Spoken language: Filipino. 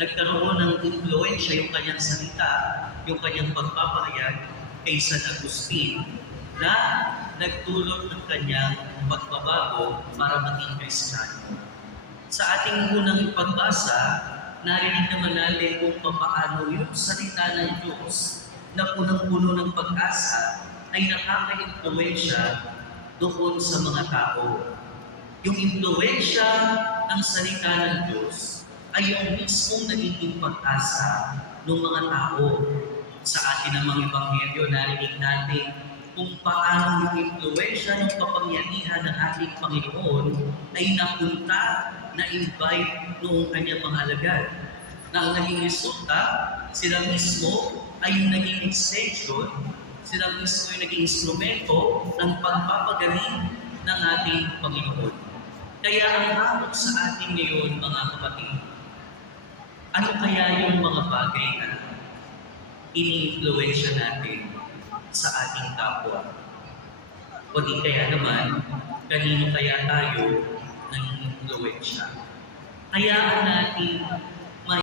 nagkaroon ng impluensya yung kanyang salita, yung kanyang pagpapahayag kay San Agustin na nagdulot ng kanyang pagbabago para maging Kristiyano. Sa ating unang pagbasa, narinig naman natin kung paano yung salita ng Diyos na punang-puno ng pag-asa ay nakaka-impluensya doon sa mga tao. Yung impluensya ng salita ng Diyos ay yung mismong nagiging pag-asa ng mga tao. Sa atin namang Ebanghelyo, narinig natin kung paano yung impluensya ng kapangyarihan ng ating Panginoon ay napunta, na-invite noong kanyang mga alagad. Na ang naging resulta, sila mismo ay yung naging extension, sila mismo yung naging instrumento ng pagpapagaling ng ating Panginoon. Kaya ang hamon sa atin ngayon, mga kapatid, ano kaya yung mga bagay na ini-influensya natin sa ating kapwa? O di kaya naman, kanino kaya tayo nang influensya? Hayaan natin